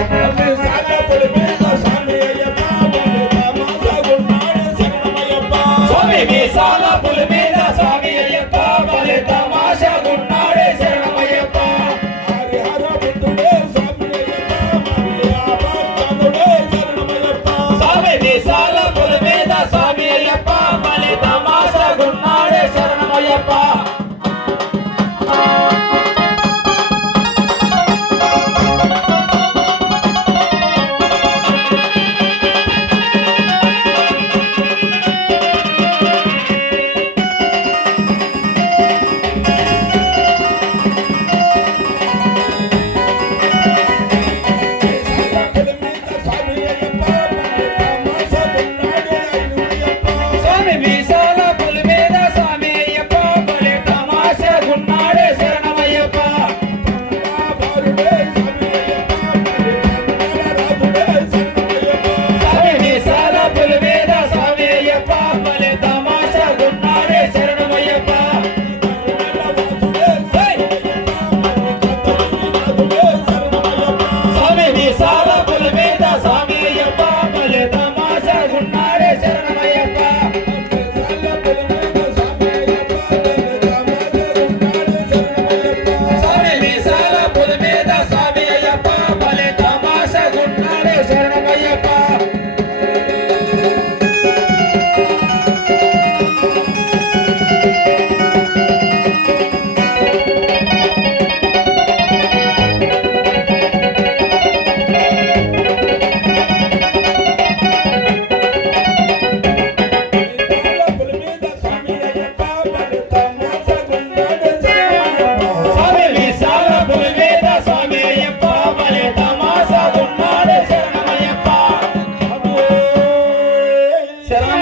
Okay.